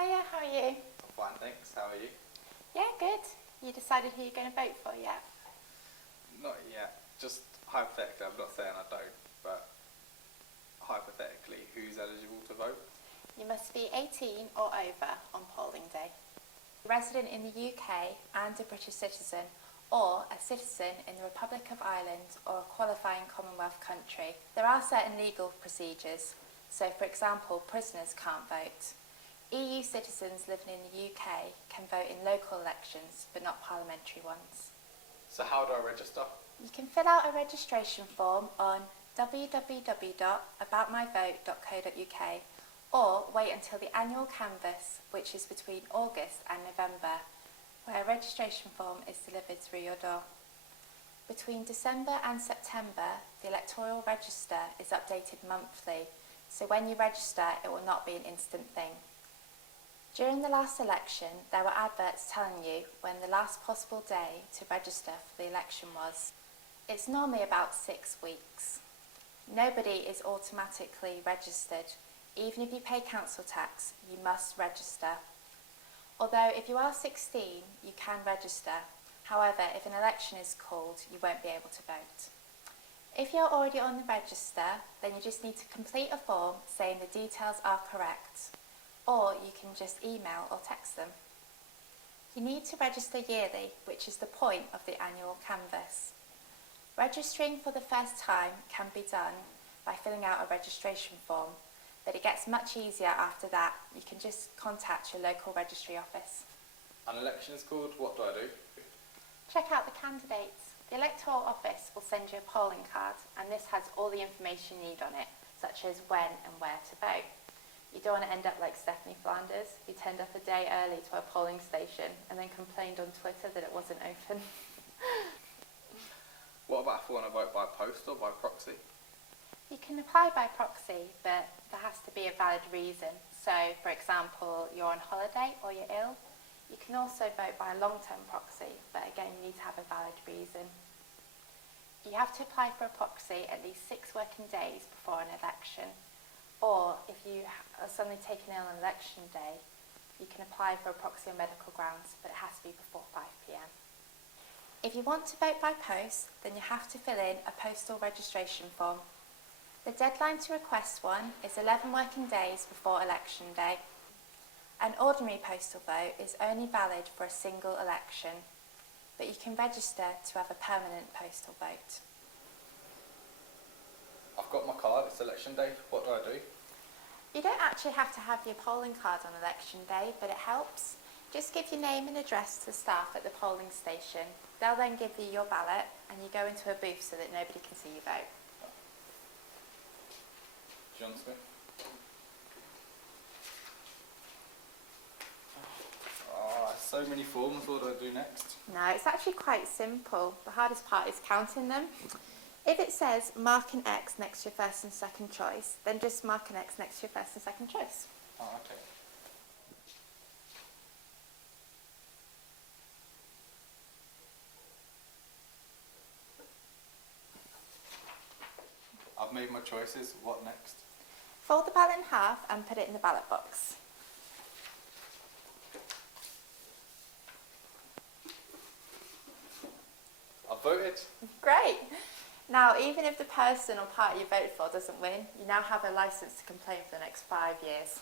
Hiya, how are you? I'm fine, thanks. How are you? Yeah, good. You decided who you're going to vote for yet? Not yet. Just hypothetically, I'm not saying I don't, but hypothetically, who's eligible to vote? You must be 18 or over on polling day. A resident in the UK and a British citizen, or a citizen in the Republic of Ireland or a qualifying Commonwealth country. There are certain legal procedures. So, for example, prisoners can't vote. EU citizens living in the UK can vote in local elections, but not parliamentary ones. So how do I register? You can fill out a registration form on www.aboutmyvote.co.uk or wait until the annual canvass, which is between August and November, where a registration form is delivered through your door. Between December and September, the electoral register is updated monthly, so when you register, it will not be an instant thing. During the last election, there were adverts telling you when the last possible day to register for the election was. It's normally about 6 weeks. Nobody is automatically registered. Even if you pay council tax, you must register. Although if you are 16, you can register. However, if an election is called, you won't be able to vote. If you're already on the register, then you just need to complete a form saying the details are correct, or you can just email or text them. You need to register yearly, which is the point of the annual canvass. Registering for the first time can be done by filling out a registration form, but it gets much easier after that. You can just contact your local registry office. An election is called, what do I do? Check out the candidates. The electoral office will send you a polling card, and this has all the information you need on it, such as when and where to vote. You don't want to end up like Stephanie Flanders, who turned up a day early to a polling station and then complained on Twitter that it wasn't open. What about if I want to vote by post or by proxy? You can apply by proxy, but there has to be a valid reason. So, for example, you're on holiday or you're ill. You can also vote by a long-term proxy, but again, you need to have a valid reason. You have to apply for a proxy at least 6 working days before an election. Or if you are suddenly taken ill on election day, you can apply for a proxy on medical grounds, but it has to be before 5 p.m. If you want to vote by post, then you have to fill in a postal registration form. The deadline to request one is 11 working days before election day. An ordinary postal vote is only valid for a single election, but you can register to have a permanent postal vote. I've got my card, it's election day, what do I do? You don't actually have to have your polling card on election day, but it helps. Just give your name and address to the staff at the polling station. They'll then give you your ballot and you go into a booth so that nobody can see you vote. John Smith. Oh, so many forms, what do I do next? No, it's actually quite simple. The hardest part is counting them. If it says mark an X next to your first and second choice, then just mark an X next to your first and second choice. Oh, okay. I've made my choices, what next? Fold the ballot in half and put it in the ballot box. I've voted. Great! Now, even if the person or party you voted for doesn't win, you now have a licence to complain for the next 5 years.